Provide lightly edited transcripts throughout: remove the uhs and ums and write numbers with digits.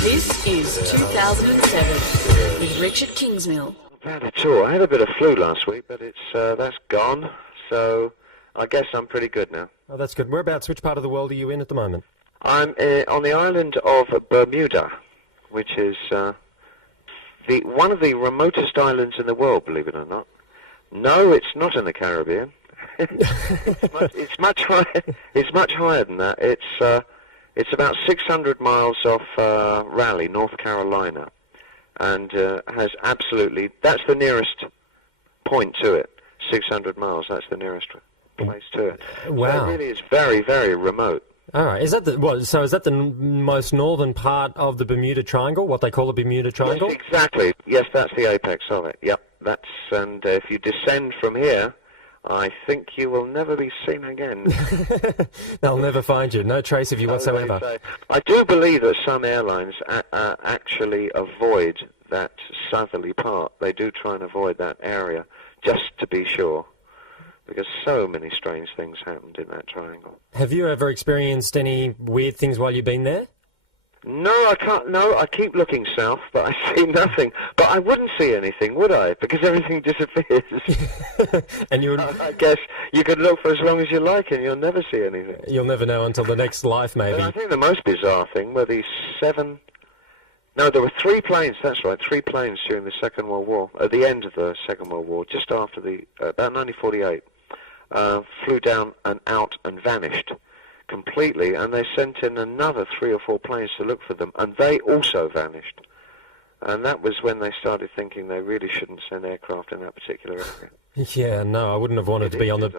This is 2007 with Richard Kingsmill. Not bad at all. I had a bit of flu last week, but that's gone. So I guess I'm pretty good now. Oh, that's good. Whereabouts, which part of the world are you in at the moment? I'm on the island of Bermuda, which is one of the remotest islands in the world, believe it or not. No, it's not in the Caribbean. It's much higher. It's much higher than that. It's about 600 miles off Raleigh, North Carolina, and has that's the nearest point to it. 600 miles. That's the nearest place to it. Wow! So it really is very, very remote. All right. Is that the most northern part of the Bermuda Triangle? What they call the Bermuda Triangle? Yes, exactly. Yes, that's the apex of it. Yep. And if you descend from here, I think you will never be seen again. They'll never find you. No trace of you whatsoever. I do believe that some airlines actually avoid that southerly part. They do try and avoid that area just to be sure, because so many strange things happened in that triangle. Have you ever experienced any weird things while you've been there? No, I can't. No, I keep looking south, but I see nothing. But I wouldn't see anything, would I? Because everything disappears. And you would... I guess you could look for as long as you like, and you'll never see anything. You'll never know until the next life, maybe. But I think the most bizarre thing were these there were 3 planes. That's right, 3 planes during the Second World War. At the end of the Second World War, just after about 1948, flew down and out and vanished completely, and they sent in another 3 or 4 planes to look for them, and they also vanished. And that was when they started thinking they really shouldn't send aircraft in that particular area. Yeah, no, I wouldn't have wanted to be on the...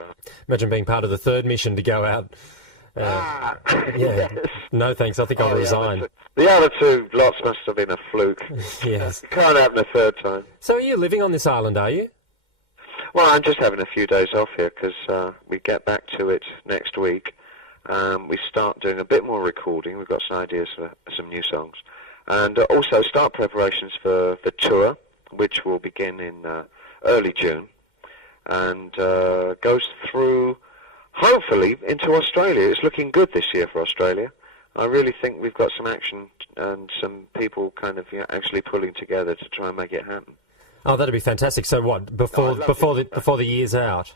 Imagine being part of the 3rd mission to go out. Yeah. Yes. No thanks, I think I'll resign. The other 2 lots must have been a fluke. Yes. It can't happen a 3rd time. So are you living on this island, are you? Well, I'm just having a few days off here because we get back to it next week. We start doing a bit more recording. We've got some ideas for some new songs. And also start preparations for the tour, which will begin in early June, and goes through, hopefully, into Australia. It's looking good this year for Australia. I really think we've got some action and some people kind of actually pulling together to try and make it happen. Oh, that'd be fantastic. So what, before the year's out?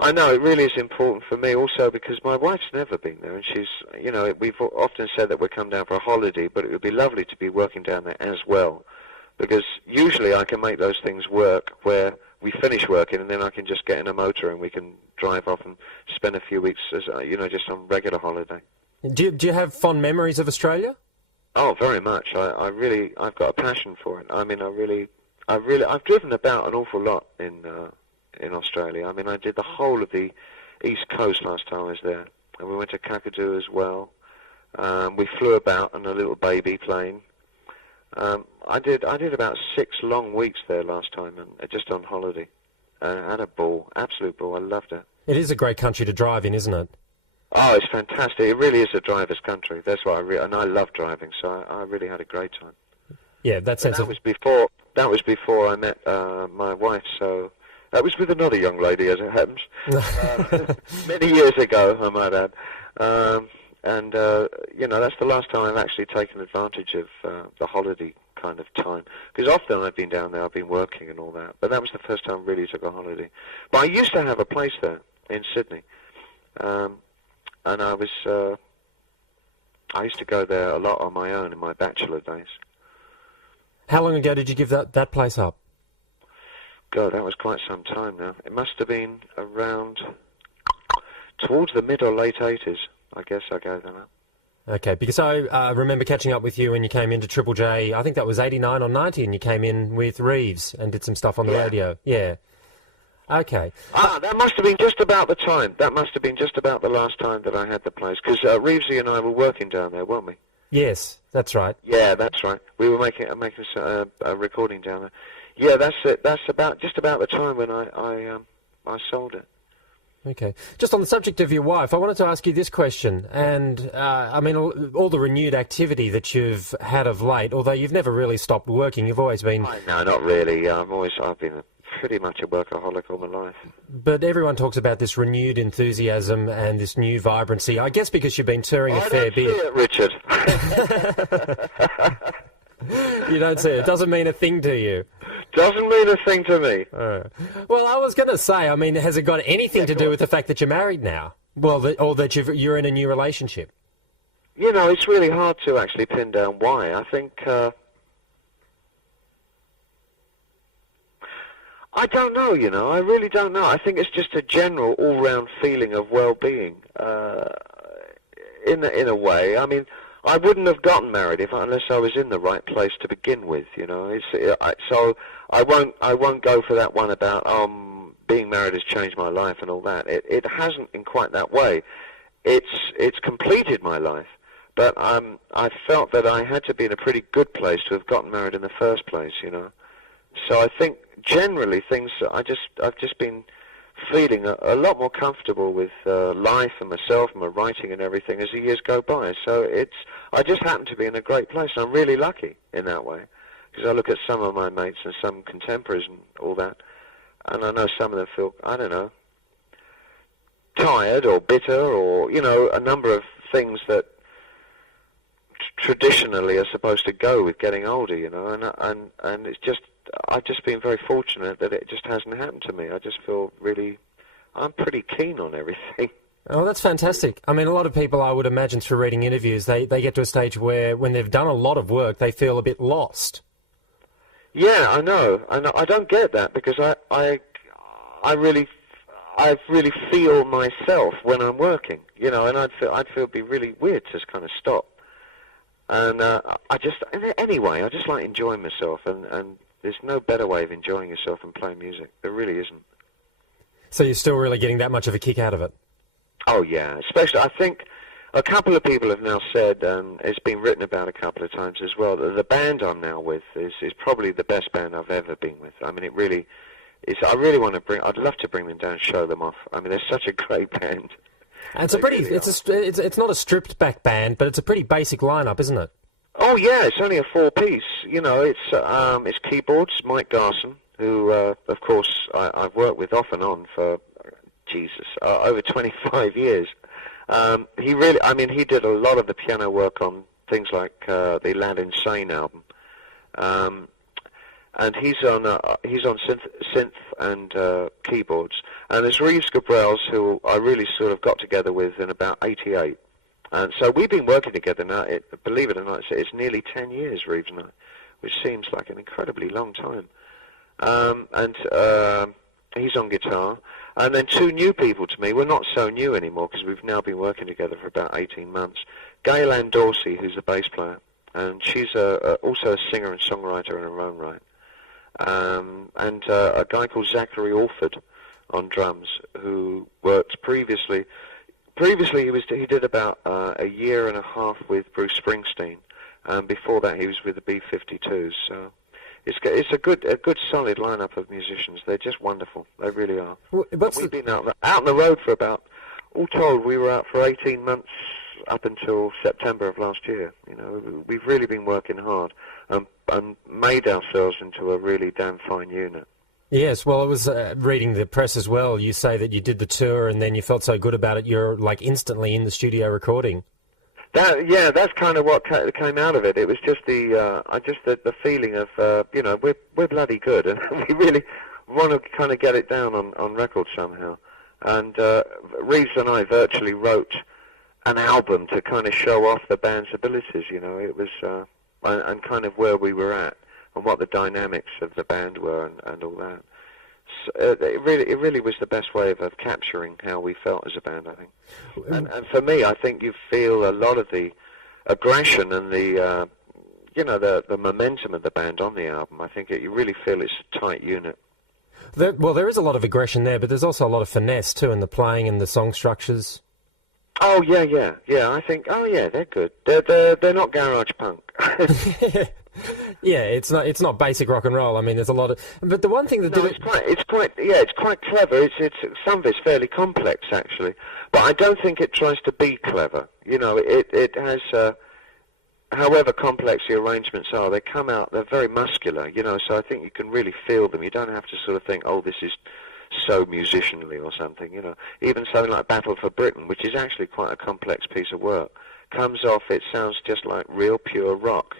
I know, it really is important for me also because my wife's never been there, and she's, we've often said that we'll come down for a holiday, but it would be lovely to be working down there as well, because usually I can make those things work where we finish working and then I can just get in a motor and we can drive off and spend a few weeks as, just on regular holiday. Do you have fond memories of Australia? Oh, very much. I've got a passion for it. I mean, I've driven about an awful lot in Australia. I mean, I did the whole of the East Coast last time I was there, and we went to Kakadu as well. We flew about on a little baby plane. I did about 6 long weeks there last time, and just on holiday. I had a ball, absolute ball. I loved it. It is a great country to drive in, isn't it? Oh, it's fantastic. It really is a driver's country. That's why and I love driving, so I really had a great time. Yeah, that sense of... That was before I met my wife, so... That was with another young lady, as it happens, many years ago, I might add. That's the last time I've actually taken advantage of the holiday kind of time. Because often I've been down there, I've been working and all that. But that was the first time I really took a holiday. But I used to have a place there in Sydney. And I used to go there a lot on my own in my bachelor days. How long ago did you give that place up? God, that was quite some time now. It must have been around towards the mid or late 80s. I guess I gave that up. Okay, because I remember catching up with you when you came into Triple J. I think that was 89 or 90, and you came in with Reeves and did some stuff on the radio. Yeah. Okay. That must have been just about the time. That must have been just about the last time that I had the place, because Reevesy and I were working down there, weren't we? Yes, that's right. Yeah, that's right. We were making a recording down there. Yeah, that's it. That's just about the time when I sold it. Okay. Just on the subject of your wife, I wanted to ask you this question. And, all the renewed activity that you've had of late, although you've never really stopped working, you've always been... No, not really. I've been pretty much a workaholic all my life. But everyone talks about this renewed enthusiasm and this new vibrancy. I guess because you've been touring a fair bit. I don't see it, Richard. You don't see it. It doesn't mean a thing to you. Doesn't mean a thing to me. Well, I was going to say, I mean, has it got anything to do with the fact that you're married now? Well, or that you're in a new relationship? You know, it's really hard to actually pin down why. I think... I don't know, you know. I really don't know. I think it's just a general, all-round feeling of well-being. In a way, I mean, I wouldn't have gotten married unless I was in the right place to begin with. You know, so I won't go for that one about being married has changed my life and all that. It hasn't in quite that way. It's completed my life, but I felt that I had to be in a pretty good place to have gotten married in the first place. You know, so I think. Generally, I've just been feeling a lot more comfortable with life and myself and my writing and everything as the years go by. So I just happen to be in a great place. I'm really lucky in that way, because I look at some of my mates and some contemporaries and all that, and I know some of them feel, I don't know, tired or bitter or, you know, a number of things that traditionally are supposed to go with getting older, you know, and it's just, I've just been very fortunate that it just hasn't happened to me. I just feel I'm pretty keen on everything. Oh, that's fantastic. I mean, a lot of people, I would imagine, through reading interviews, they get to a stage where, when they've done a lot of work, they feel a bit lost. Yeah, I know. I don't get that, because I really feel myself when I'm working, you know, and I'd feel it'd be really weird to just kind of stop. And anyway, I just like enjoying myself, and there's no better way of enjoying yourself than playing music. There really isn't. So you're still really getting that much of a kick out of it? Oh, yeah. Especially, I think a couple of people have now said, and it's been written about a couple of times as well, that the band I'm now with is probably the best band I've ever been with. I mean, it really is. I'd love to bring them down and show them off. I mean, they're such a great band. And it's not a stripped back band, but it's a pretty basic lineup, isn't it? Oh yeah, it's only a 4-piece. You know, it's keyboards, Mike Garson, who of course I've worked with off and on for over 25 years. He did a lot of the piano work on things like the Land Insane album, and he's on synth and keyboards. And there's Reeves Gabrels, who I really sort of got together with in about '88. And so we've been working together now, believe it or not, it's nearly 10 years, Reeves and I, which seems like an incredibly long time. And he's on guitar. And then two new people to me. We're not so new anymore, because we've now been working together for about 18 months. Gail Ann Dorsey, who's the bass player, and she's also a singer and songwriter in her own right. And a guy called Zachary Alford on drums, who worked previously he did about a year and a half with Bruce Springsteen, and before that he was with the B-52s. So it's a good solid lineup of musicians. They're just wonderful. They really are. We've been out on the road for about, all told, we were out for 18 months up until September of last year. You know, we've really been working hard and made ourselves into a really damn fine unit. Yes, well, I was reading the press as well. You say that you did the tour and then you felt so good about it, you're like instantly in the studio recording. That's kind of what came out of it. It was just the feeling of, you know, we're bloody good, and we really want to kind of get it down on record somehow. And Reeves and I virtually wrote an album to kind of show off the band's abilities. You know, it was and kind of where we were at, and what the dynamics of the band were, and all that. So, it really was the best way of capturing how we felt as a band, I think. And for me, I think you feel a lot of the aggression and the the momentum of the band on the album. I think you really feel it's a tight unit. There is a lot of aggression there, but there's also a lot of finesse too in the playing and the song structures. Oh yeah. I think they're good. They're not garage punk. Yeah, it's not basic rock and roll. I mean, there's a lot of. But the one thing that it's quite clever. It's some of it's fairly complex actually, but I don't think it tries to be clever. You know, it has however complex the arrangements are, they come out, they're very muscular, so I think you can really feel them. You don't have to sort of think, oh, this is so musicianly or something, Even something like Battle for Britain, which is actually quite a complex piece of work, comes off, it sounds just like real pure rock,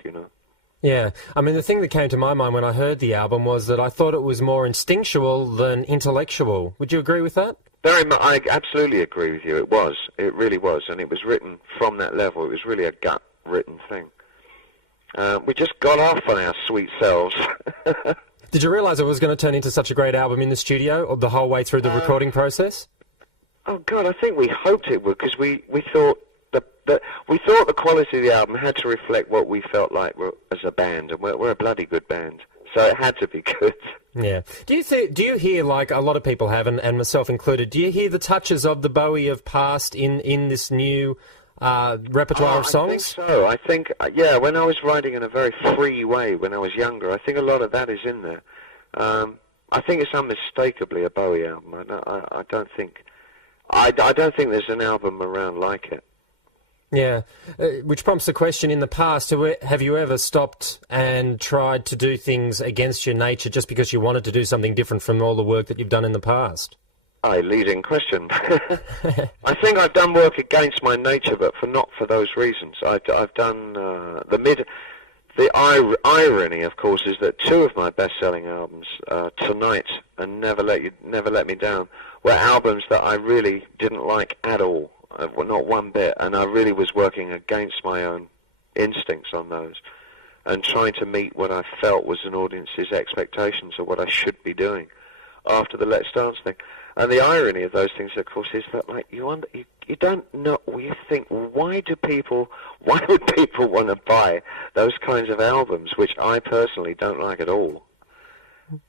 Yeah, I mean, the thing that came to my mind when I heard the album was that I thought it was more instinctual than intellectual. Would you agree with that? Very much, I absolutely agree with you. It really was, and it was written from that level. It was really a gut-written thing. We just got off on our sweet selves. Did you realise it was going to turn into such a great album in the studio, or the whole way through the recording process? Oh God, I think we hoped it would, because we thought we thought the quality of the album had to reflect what we felt like as a band, and we're a bloody good band, so it had to be good. Yeah. Do you hear, like a lot of people have, and myself included, do you hear the touches of the Bowie of past in this new repertoire of songs? I think so. I think, when I was writing in a very free way when I was younger, I think a lot of that is in there. I think it's unmistakably a Bowie album. I don't think there's an album around like it. Yeah, which prompts the question, in the past, have you ever stopped and tried to do things against your nature just because you wanted to do something different from all the work that you've done in the past? Leading question. I think I've done work against my nature, but not for those reasons. I've done the irony, of course, is that two of my best-selling albums, Tonight and Never Let Me Down, were albums that I really didn't like at all. Well, not one bit, and I really was working against my own instincts on those and trying to meet what I felt was an audience's expectations of what I should be doing after the Let's Dance thing. And the irony of those things, of course, is that you don't know, you think, why would people want to buy those kinds of albums, which I personally don't like at all?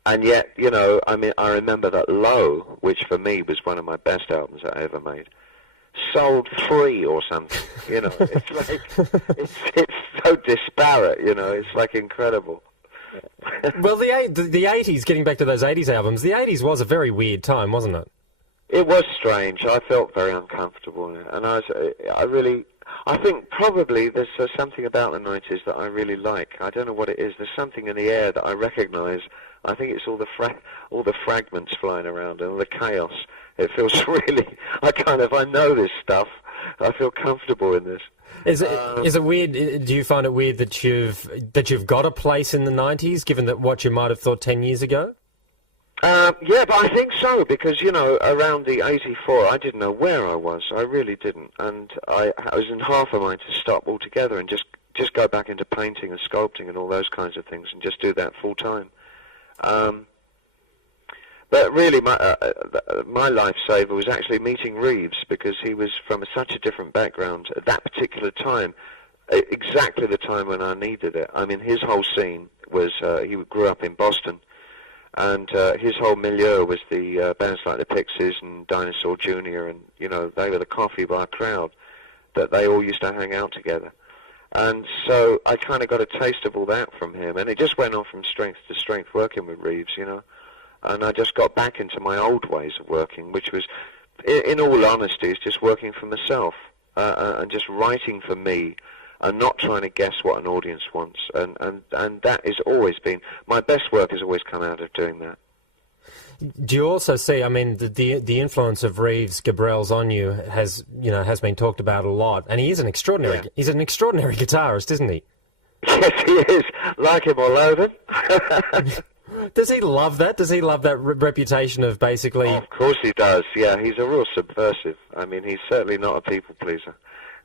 And yet, I remember that Low, which for me was one of my best albums I ever made, sold 3 or something, it's like, it's so disparate, it's like incredible. Well, the 80s, getting back to those 80s albums, the 80s was a very weird time, wasn't it? It was strange. I felt very uncomfortable in it, and I think probably there's something about the 90s that I really like. I don't know what it is. There's something in the air that I recognise. I think it's all the fragments flying around and all the chaos. It feels really, I know this stuff. I feel comfortable in this. Is it weird? Do you find it weird that you've got a place in the 90s, given that what you might have thought 10 years ago? Yeah, but I think so, because, around the 84, I didn't know where I was. I really didn't. And I was in half a mind to stop altogether and just go back into painting and sculpting and all those kinds of things and just do that full time. But really, my lifesaver was actually meeting Reeves, because he was from such a different background at that particular time, exactly the time when I needed it. I mean, his whole scene was, he grew up in Boston, and his whole milieu was the bands like the Pixies and Dinosaur Jr., and, they were the coffee bar crowd, that they all used to hang out together. And so I kind of got a taste of all that from him, and it just went on from strength to strength working with Reeves, And I just got back into my old ways of working, which was, in all honesty, is just working for myself and just writing for me and not trying to guess what an audience wants. And that has always been, my best work has always come out of doing that. Do you also see, I mean, the influence of Reeves Gabrels on you has been talked about a lot, and he is he's an extraordinary guitarist, isn't he? Yes, he is. Like him or loathe him. Does he love that? Does he love that reputation of basically... Oh, of course he does, yeah. He's a real subversive. I mean, he's certainly not a people pleaser.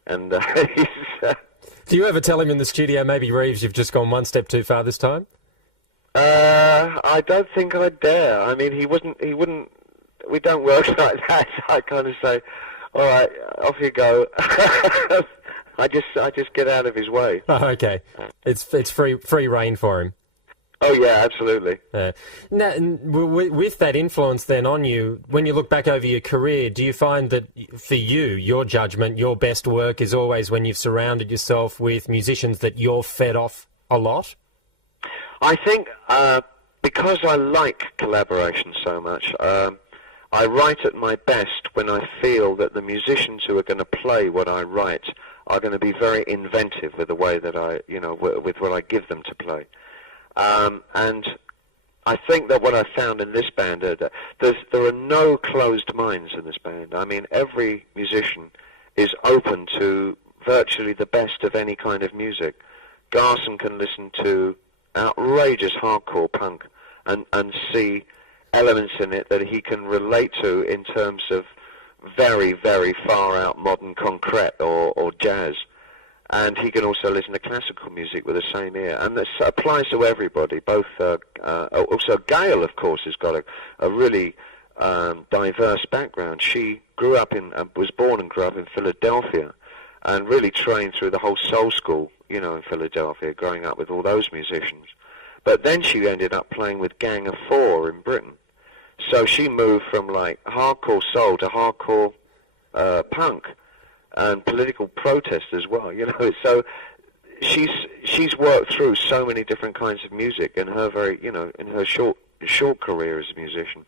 And he's... Do you ever tell him in the studio, maybe, Reeves, you've just gone one step too far this time? I don't think I dare. I mean, he wouldn't... We don't work like that. I kind of say, all right, off you go. I just get out of his way. Oh, okay. It's free rein for him. Oh, yeah, absolutely. Now, with that influence then on you, when you look back over your career, do you find that for you, your judgment, your best work is always when you've surrounded yourself with musicians that you're fed off a lot? I think because I like collaboration so much, I write at my best when I feel that the musicians who are going to play what I write are going to be very inventive with the way that with what I give them to play. And I think that what I found in this band, there are no closed minds in this band. I mean, every musician is open to virtually the best of any kind of music. Garson can listen to outrageous hardcore punk and see elements in it that he can relate to in terms of very, very far out modern concrete or jazz. And he can also listen to classical music with the same ear. And this applies to everybody, both... also, Gail, of course, has got a really diverse background. She grew up was born and grew up in Philadelphia, and really trained through the whole soul school, in Philadelphia, growing up with all those musicians. But then she ended up playing with Gang of Four in Britain. So she moved from, like, hardcore soul to hardcore punk and political protest as well, So she's worked through so many different kinds of music in her in her short career as a musician.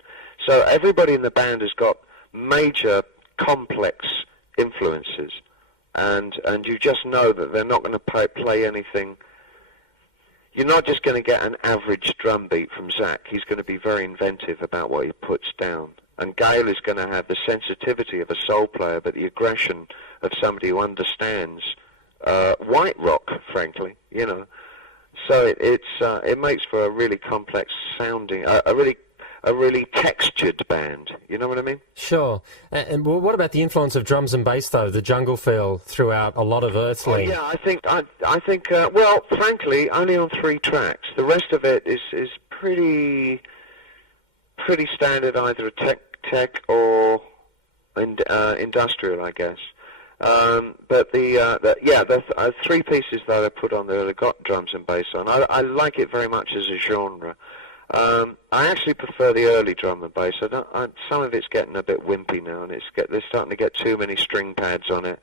So everybody in the band has got major complex influences, and you just know that they're not going to play anything. You're not just going to get an average drum beat from Zach. He's going to be very inventive about what he puts down. And Gail is going to have the sensitivity of a soul player, but the aggression of somebody who understands white rock, frankly, So it makes for a really complex sounding, a really textured band. You know what I mean? Sure. And what about the influence of drums and bass, though? The jungle feel throughout a lot of Earthling. Oh, yeah, I think. Well, frankly, only on 3 tracks. The rest of it is pretty standard, either tech or industrial, I guess. But the 3 pieces that I put on there, they've got drums and bass on. I like it very much as a genre. I actually prefer the early drum and bass. Some of it's getting a bit wimpy now, and they're starting to get too many string pads on it,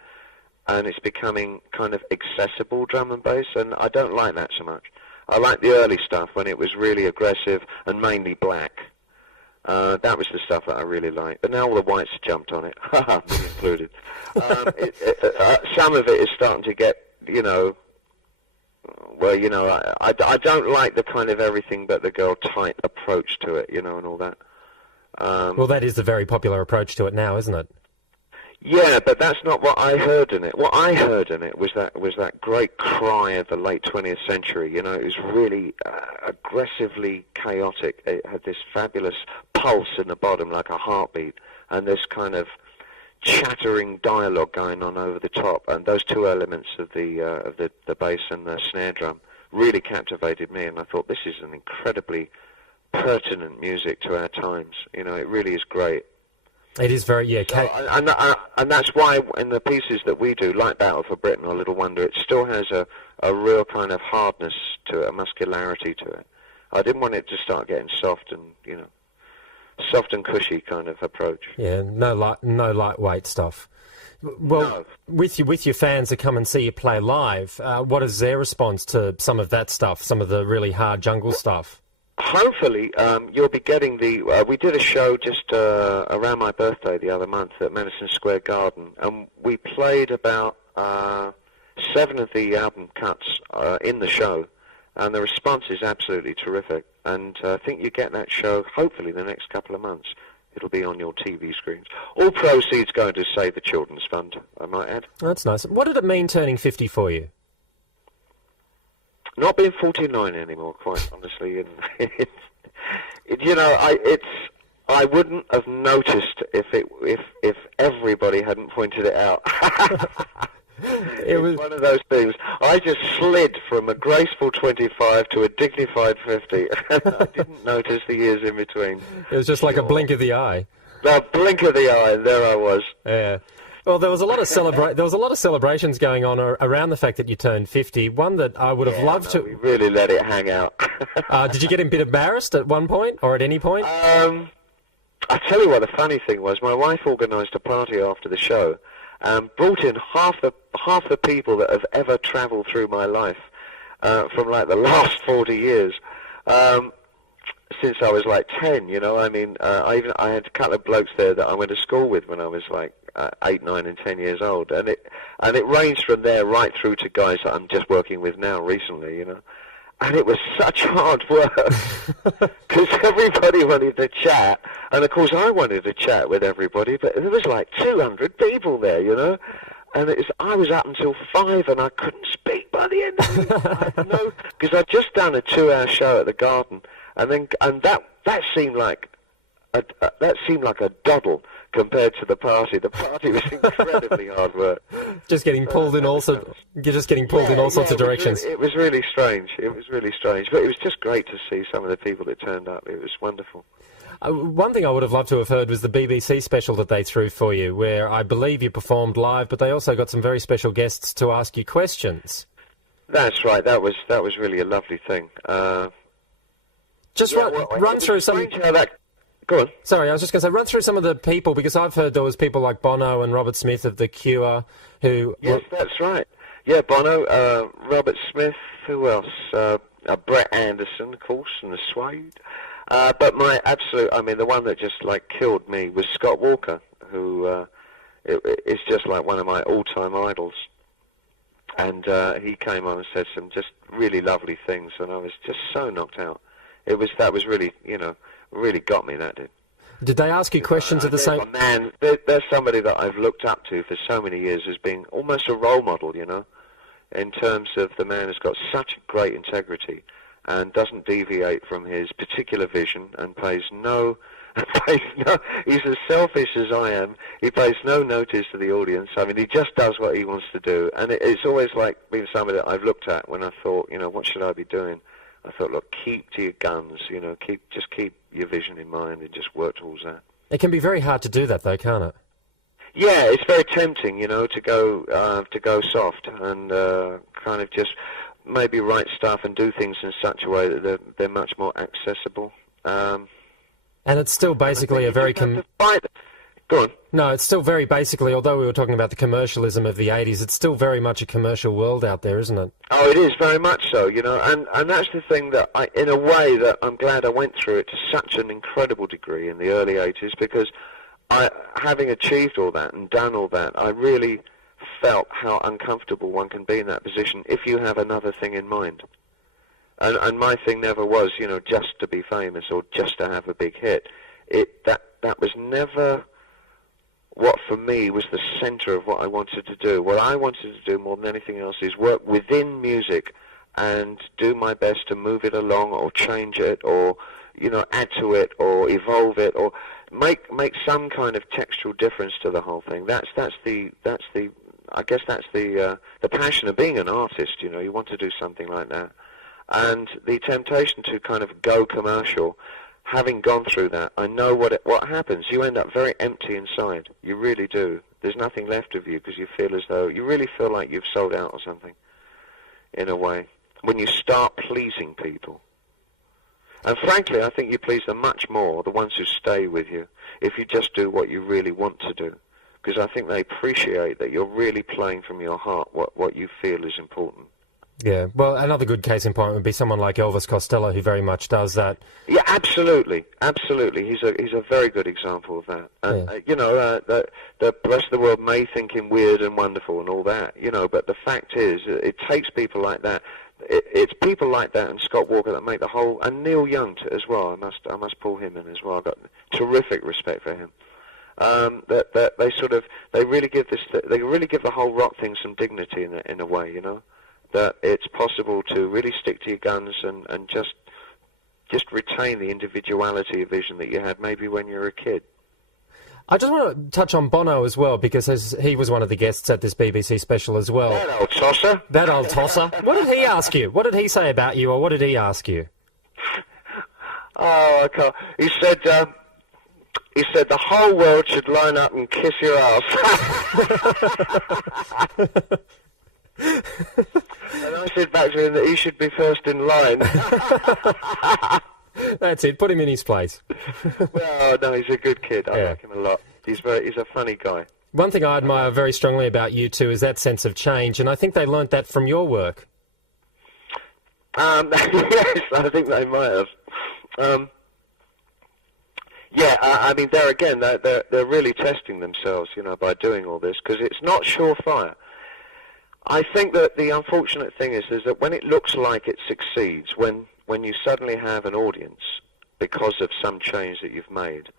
and it's becoming kind of accessible drum and bass, and I don't like that so much. I like the early stuff when it was really aggressive and mainly black. That was the stuff that I really liked. But now all the whites have jumped on it, me included. Some of it is starting to get, I don't like the kind of everything but the girl type approach to it, and all that. Well, that is the very popular approach to it now, isn't it? Yeah, but that's not what I heard in it. What I heard in it was that great cry of the late 20th century. It was really aggressively chaotic. It had this fabulous pulse in the bottom, like a heartbeat, and this kind of chattering dialogue going on over the top. And those 2 elements of the bass and the snare drum really captivated me. And I thought, this is an incredibly pertinent music to our times. It really is great. It is very, and that's why in the pieces that we do, like Battle for Britain or Little Wonder, it still has a real kind of hardness to it, a muscularity to it. I didn't want it to start getting soft and cushy kind of approach. Yeah, no lightweight stuff. Well, No. with your fans that come and see you play live, what is their response to some of that stuff, some of the really hard jungle stuff? Hopefully, you'll be getting we did a show just around my birthday the other month at Madison Square Garden, and we played about 7 of the album cuts in the show, and the response is absolutely terrific. And I think you get that show, hopefully, the next couple of months. It'll be on your TV screens. All proceeds going to Save the Children's Fund, I might add. That's nice. What did it mean turning 50 for you? Not being 49 anymore, quite honestly. And I wouldn't have noticed if everybody hadn't pointed it out. It was one of those things. I just slid from a graceful 25 to a dignified 50, and I didn't notice the years in between. It was just like a blink of the eye. The blink of the eye, and there I was. Yeah. Well, there was a lot of celebrations going on around the fact that you turned 50. One that I would have loved to. We really let it hang out. Did you get a bit embarrassed at one point or at any point? I tell you what, the funny thing was, my wife organised a party after the show, and brought in half the people that have ever travelled through my life from like the last 40 years. since I was like 10, you know. I mean, I had a couple of blokes there that I went to school with when I was like 8, 9, and 10 years old, and it ranged from there right through to guys that I'm just working with now recently, you know. And it was such hard work because everybody wanted to chat, and of course I wanted to chat with everybody, but there was like 200 people there, you know. And I was up until 5 and I couldn't speak by the end of it. Because I'd just done a 2-hour show at the Garden, and that seemed like a doddle compared to the party. The party was incredibly hard work. Just getting pulled in all sorts. You're just getting pulled in all sorts of directions. It was really strange. It was really strange, but it was just great to see some of the people that turned up. It was wonderful. One thing I would have loved to have heard was the BBC special that they threw for you, where I believe you performed live, but they also got some very special guests to ask you questions. That's right. That was really a lovely thing. Run through some. Go on. Sorry, I was just going to say, run through some of the people, because I've heard there was people like Bono and Robert Smith of The Cure who... Yes, that's right. Yeah, Bono, Robert Smith, who else? Brett Anderson, of course, and the Suede. But my absolute, the one that just like killed me was Scott Walker, who is just like one of my all-time idols. And he came on and said some just really lovely things, and I was just so knocked out. That was really, really got me, that did. Did they ask you questions at the same... Man, there's somebody that I've looked up to for so many years as being almost a role model, you know, in terms of the man who's got such great integrity and doesn't deviate from his particular vision and he's as selfish as I am. He pays no notice to the audience. I mean, he just does what he wants to do. And it's always like being somebody that I've looked at when I thought, what should I be doing? I thought, look, keep to your guns, just keep your vision in mind and just work towards that. It can be very hard to do that, though, can't it? Yeah, it's very tempting, to go soft and kind of just maybe write stuff and do things in such a way that they're much more accessible. And it's still basically a very... Go on. No, it's still very basically, although we were talking about the commercialism of the 80s, it's still very much a commercial world out there, isn't it? Oh, it is, very much so, and that's the thing that in a way that I'm glad I went through it to such an incredible degree in the early 80s, because having achieved all that and done all that, I really felt how uncomfortable one can be in that position if you have another thing in mind. And my thing never was, just to be famous or just to have a big hit. That was never what for me was the center of what I wanted to do. What I wanted to do more than anything else is work within music and do my best to move it along or change it or, add to it or evolve it or make some kind of textual difference to the whole thing. That's the passion of being an artist, you want to do something like that. And the temptation to kind of go commercial, having gone through that, I know what happens. You end up very empty inside. You really do. There's nothing left of you because you really feel like you've sold out or something, in a way, when you start pleasing people. And frankly, I think you please them much more, the ones who stay with you, if you just do what you really want to do. Because I think they appreciate that you're really playing from your heart what you feel is important. Yeah, well, another good case in point would be someone like Elvis Costello, who very much does that. Yeah, absolutely. He's a very good example of that. And, the rest of the world may think him weird and wonderful and all that, but the fact is, it takes people like that. It's people like that and Scott Walker that make the whole, and Neil Young as well. I must pull him in as well. I've got terrific respect for him. That they really give the whole rock thing some dignity in a way, that it's possible to really stick to your guns and just retain the individuality of vision that you had maybe when you were a kid. I just want to touch on Bono as well, because he was one of the guests at this BBC special as well. That old tosser. That old tosser. What did he ask you? What did he say about you, or what did he ask you? Oh, I can't. He said the whole world should line up and kiss your ass. And I said back to him that he should be first in line. That's it. Put him in his place. Well, no, he's a good kid. I like him a lot. He's a funny guy. One thing I admire very strongly about you two is that sense of change, and I think they learnt that from your work. Yes, I think they might have. Yeah, I mean, there again, they're really testing themselves, by doing all this, because it's not surefire. I think that the unfortunate thing is that when it looks like it succeeds, when you suddenly have an audience because of some change that you've made,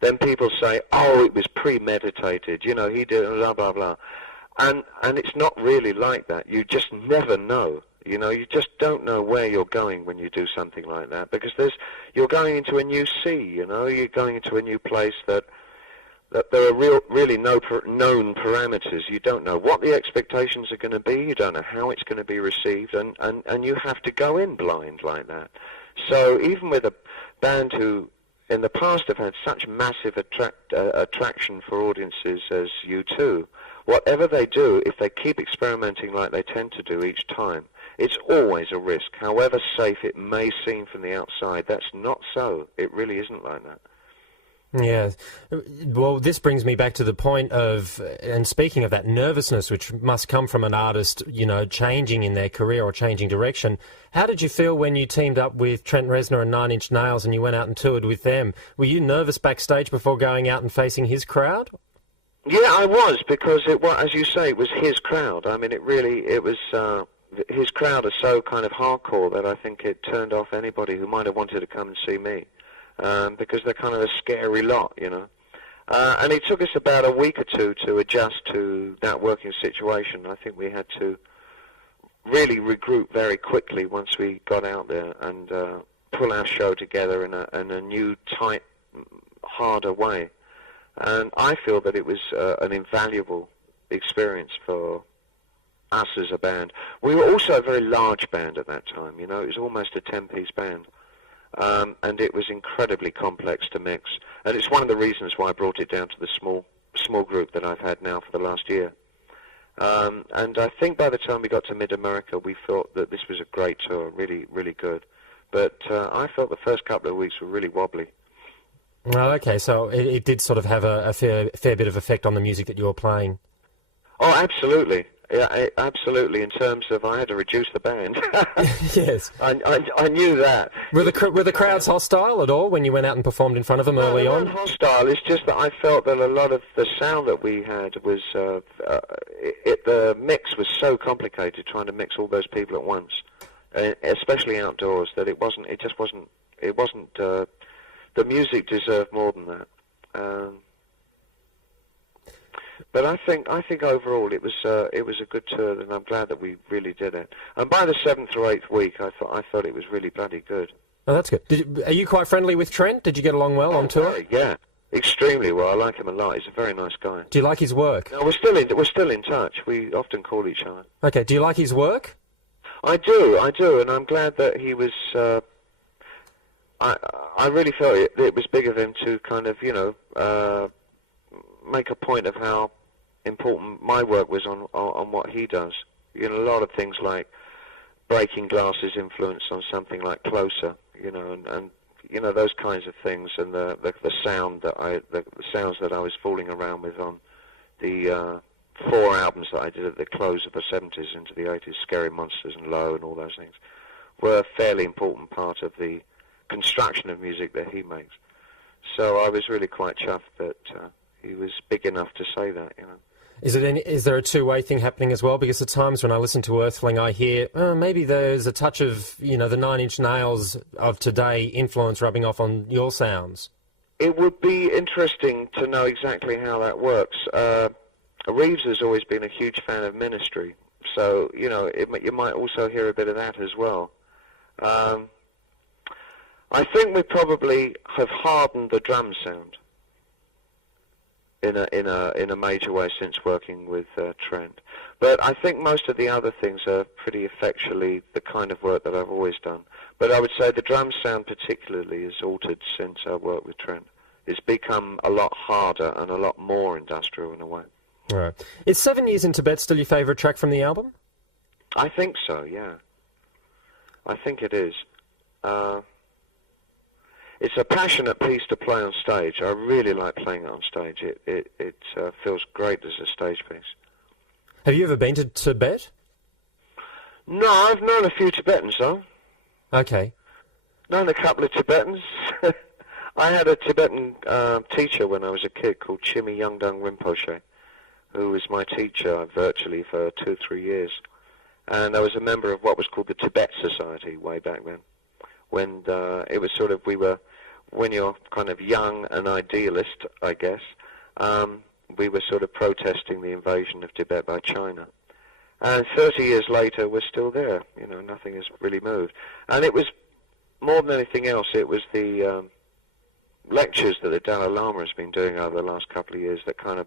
then people say, oh, it was premeditated, he did blah, blah, blah. And it's not really like that. You just never know. You just don't know where you're going when you do something like that, because you're going into a new sea, you're going into a new place that there are really no known parameters. You don't know what the expectations are going to be, you don't know how it's going to be received, and you have to go in blind like that. So even with a band who in the past have had such massive attraction for audiences as U2, whatever they do, if they keep experimenting like they tend to do each time, it's always a risk. However safe it may seem from the outside, that's not so. It really isn't like that. Yeah. Well, this brings me back to the point of, and speaking of that nervousness, which must come from an artist, changing in their career or changing direction. How did you feel when you teamed up with Trent Reznor and Nine Inch Nails and you went out and toured with them? Were you nervous backstage before going out and facing his crowd? Yeah, I was, because as you say, it was his crowd. I mean, it was, his crowd are so kind of hardcore that I think it turned off anybody who might have wanted to come and see me. Because they're kind of a scary lot, And it took us about a week or two to adjust to that working situation. I think we had to really regroup very quickly once we got out there and pull our show together in a new, tight, harder way. And I feel that it was an invaluable experience for us as a band. We were also a very large band at that time, It was almost a 10-piece band. And it was incredibly complex to mix. And it's one of the reasons why I brought it down to the small group that I've had now for the last year. And I think by the time we got to Mid-America, we thought that this was a great tour, really, really good. But I felt the first couple of weeks were really wobbly. Oh, okay, so it did sort of have a fair bit of effect on the music that you were playing. Oh, absolutely. Yeah, absolutely. In terms of, I had to reduce the band. Yes, I knew that. Were the crowds hostile at all when you went out and performed in front of them early on? Not hostile. It's just that I felt that a lot of the sound that we had was the mix was so complicated, trying to mix all those people at once, especially outdoors, that it wasn't. The music deserved more than that. But I think overall it was a good tour, and I'm glad that we really did it. And by the 7th or 8th week, I thought it was really bloody good. Oh, that's good. Are you quite friendly with Trent? Did you get along well on tour? Yeah, extremely well. I like him a lot. He's a very nice guy. Do you like his work? No, we're still in touch. We often call each other. Okay. Do you like his work? I do, and I'm glad that he was. I really felt it was big of him to kind of make a point of how important my work was on what he does. A lot of things like Breaking Glass's influence on something like Closer, and those kinds of things, and the sound the sounds that I was fooling around with on the 4 albums that I did at the close of the 70s into the 80s, Scary Monsters and Low and all those things, were a fairly important part of the construction of music that he makes. So I was really quite chuffed that he was big enough to say that, Is there a two-way thing happening as well? Because at times when I listen to Earthling, I hear maybe there's a touch of the Nine Inch Nails of today influence rubbing off on your sounds. It would be interesting to know exactly how that works. Reeves has always been a huge fan of Ministry, so you might also hear a bit of that as well. I think we probably have hardened the drum sound in a major way since working with Trent. But I think most of the other things are pretty effectually the kind of work that I've always done. But I would say the drum sound particularly is altered since I worked with Trent. It's become a lot harder and a lot more industrial in a way. All right. Is 7 Years in Tibet still your favourite track from the album? I think so, yeah. I think it is. It's a passionate piece to play on stage. I really like playing it on stage. It feels great as a stage piece. Have you ever been to Tibet? No, I've known a few Tibetans, though. Okay. Known a couple of Tibetans. I had a Tibetan teacher when I was a kid called Chimi Yungdung Rinpoche, who was my teacher virtually for 2 or 3 years. And I was a member of what was called the Tibet Society way back then, when it was sort of, when you're kind of young and idealist, I guess, we were sort of protesting the invasion of Tibet by China. And 30 years later, we're still there. You know, nothing has really moved. And it was, more than anything else, it was the lectures that the Dalai Lama has been doing over the last couple of years that kind of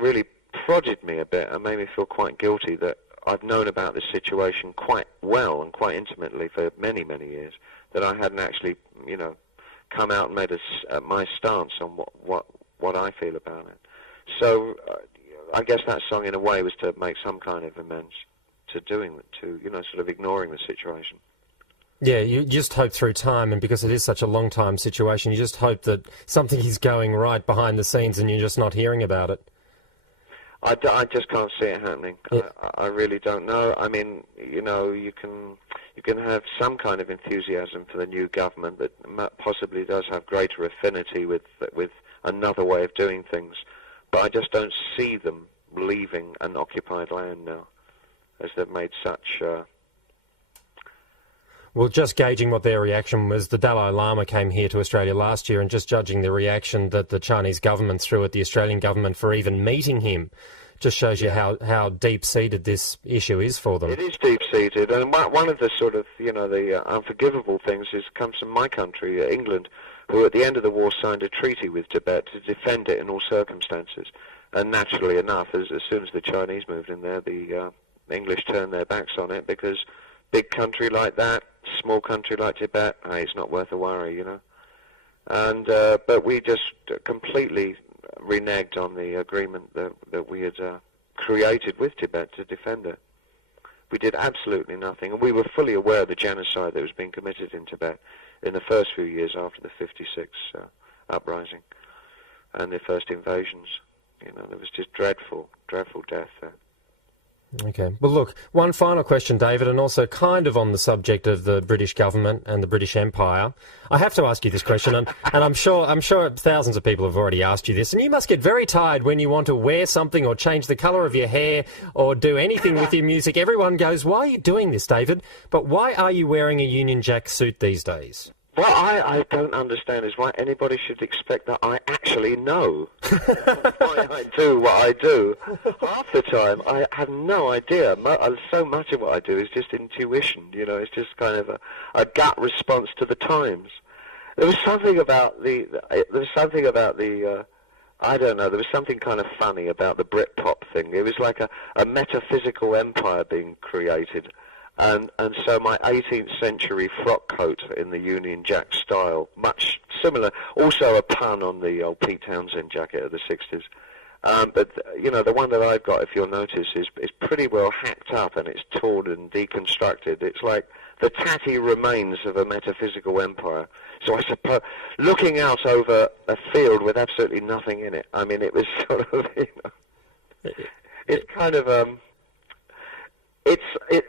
really prodded me a bit and made me feel quite guilty that I've known about this situation quite well and quite intimately for many, many years, that I hadn't actually, you know, come out and made my stance on what I feel about it. So I guess that song in a way was to make some kind of amends to you know, sort of ignoring the situation. Yeah, you just hope through time, and because it is such a long time situation, you just hope that something is going right behind the scenes and you're just not hearing about it. I just can't see it happening. Yeah. I really don't know. I mean, you know, you can have some kind of enthusiasm for the new government that possibly does have greater affinity with another way of doing things, but I just don't see them leaving an occupied land now, as they've made such... Well, just gauging what their reaction was, the Dalai Lama came here to Australia last year, and just judging the reaction that the Chinese government threw at the Australian government for even meeting him, just shows you how deep-seated this issue is for them. It is deep-seated, and one of the sort of, you know, the unforgivable things comes from my country, England, who at the end of the war signed a treaty with Tibet to defend it in all circumstances. And naturally enough, as soon as the Chinese moved in there, the English turned their backs on it, because big country like that, small country like Tibet, hey, it's not worth a worry, you know. And but we just completely reneged on the agreement that we had created with Tibet to defend it. We did absolutely nothing, and we were fully aware of the genocide that was being committed in Tibet in the first few years after the 56 uprising and the first invasions. You know, there was just dreadful, dreadful death there. Okay. Well, look, one final question, David, and also kind of on the subject of the British government and the British Empire. I have to ask you this question, and I'm sure thousands of people have already asked you this, and you must get very tired when you want to wear something or change the colour of your hair or do anything with your music. Everyone goes, why are you doing this, David? But why are you wearing a Union Jack suit these days? What I don't understand is why anybody should expect that I actually know why I do what I do. Half the time, I have no idea. So much of what I do is just intuition, you know, it's just kind of a gut response to the times. There was something about I don't know, there was something kind of funny about the Britpop thing. It was like a metaphysical empire being created. And so my 18th century frock coat in the Union Jack style, much similar, also a pun on the old Pete Townsend jacket of the 60s. But, you know, the one that I've got, if you'll notice, is pretty well hacked up and it's torn and deconstructed. It's like the tatty remains of a metaphysical empire. So I suppose, looking out over a field with absolutely nothing in it, I mean, it was sort of, you know, it's kind of...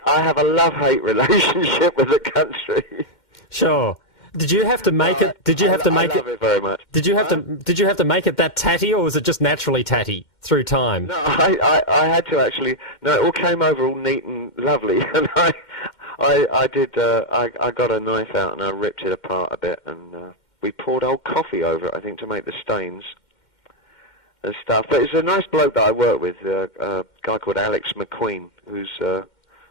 I have a love-hate relationship with the country. Sure. Did you have to make it? I love it very much. Did you have to make it that tatty, or was it just naturally tatty through time? No, I had to actually. No, it all came over all neat and lovely, and I got a knife out and I ripped it apart a bit, and we poured old coffee over it, I think, to make the stains and stuff. But it's a nice bloke that I work with, a guy called Alex McQueen, who's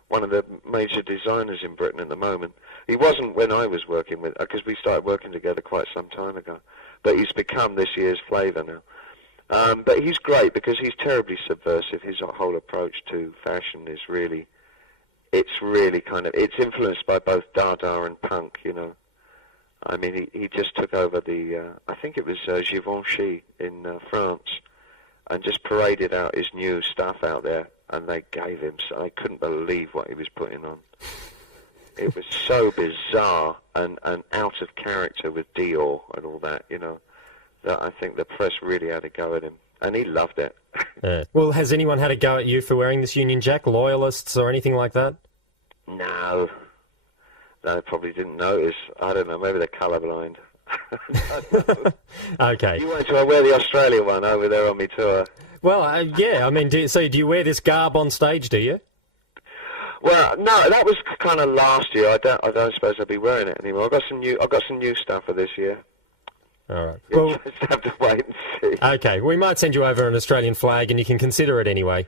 one of the major designers in Britain at the moment. He wasn't when I was working with, because we started working together quite some time ago, but he's become this year's flavour now. But he's great because he's terribly subversive. His whole approach to fashion is really, it's influenced by both Dada and punk, you know. I mean, he just took over I think it was Givenchy in France, and just paraded out his new stuff out there, and they gave him, I couldn't believe what he was putting on. It was so bizarre and out of character with Dior and all that, you know, that I think the press really had a go at him, and he loved it. Well, has anyone had a go at you for wearing this Union Jack, loyalists or anything like that? No, they probably didn't notice. I don't know, maybe they're colourblind. Okay. You wait till I wear the Australia one over there on me tour. Well, yeah, I mean, do you wear this garb on stage, do you? Well, no, that was kind of last year. I don't suppose I'll be wearing it anymore. I've got some new stuff for this year. All right. You Well, just have to wait and see. okay, we might send you over an Australian flag and you can consider it anyway.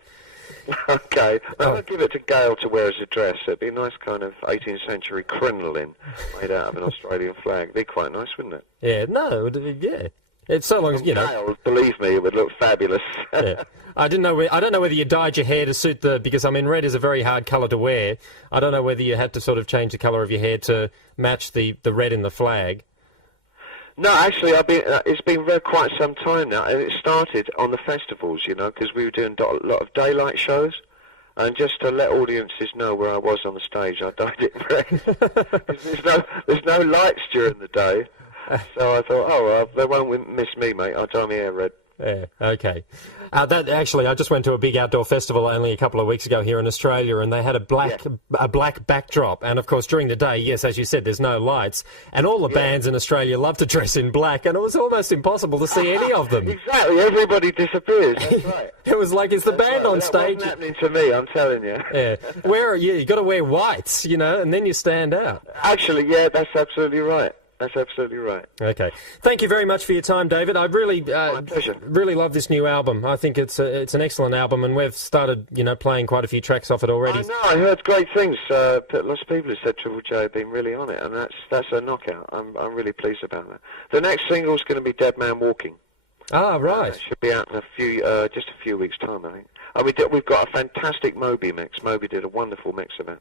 Okay. I'll give it to Gail to wear as a dress. It'd be a nice kind of 18th century crinoline made out of an Australian flag. It'd be quite nice, wouldn't it? Yeah, no, yeah. It's so long as, you know. Gail, believe me, it would look fabulous. Yeah. I don't know whether you dyed your hair to suit because I mean red is a very hard colour to wear. I don't know whether you had to sort of change the colour of your hair to match the red in the flag. No, actually, it's been quite some time now, and it started on the festivals, you know, because we were doing a lot of daylight shows, and just to let audiences know where I was on the stage, I dyed it red. 'Cause there's no lights during the day, so I thought, oh, well, they won't miss me, mate. I'll dye my hair red. Yeah, okay. I just went to a big outdoor festival only a couple of weeks ago here in Australia, and they had a black backdrop. And of course, during the day, yes, as you said, there's no lights, and all the bands in Australia love to dress in black, and it was almost impossible to see any of them. Exactly, everybody disappears. That's right. It was like, is the band on stage? That wasn't happening to me, I'm telling you. Yeah, where are you? You got to wear whites, you know, and then you stand out. Actually, yeah, that's absolutely right. That's absolutely right. Okay. Thank you very much for your time, David. I really, My pleasure. really love this new album. I think it's an excellent album, and we've started, you know, playing quite a few tracks off it already. I know. I heard great things. Lots of people have said Triple J have been really on it, and that's a knockout. I'm really pleased about that. The next single's going to be Dead Man Walking. Ah, right. It should be out in just a few weeks' time, I think. We've got a fantastic Moby mix. Moby did a wonderful mix of it.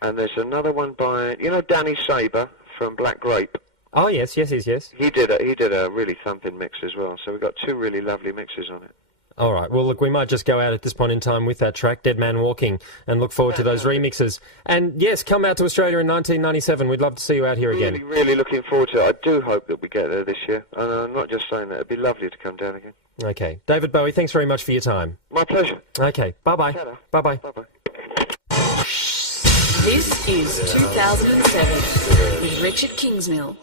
And there's another one by, you know, Danny Saber from Black Grape. Oh, yes. He did a really thumping mix as well. So we've got two really lovely mixes on it. All right. Well, look, we might just go out at this point in time with that track, Dead Man Walking, and look forward to those remixes. And yes, come out to Australia in 1997. We'd love to see you out here again. Really, really looking forward to it. I do hope that we get there this year. And I'm not just saying that. It'd be lovely to come down again. Okay. David Bowie, thanks very much for your time. My pleasure. Okay. Bye-bye. Bye-bye. Bye-bye. This is 2007 with Richard Kingsmill.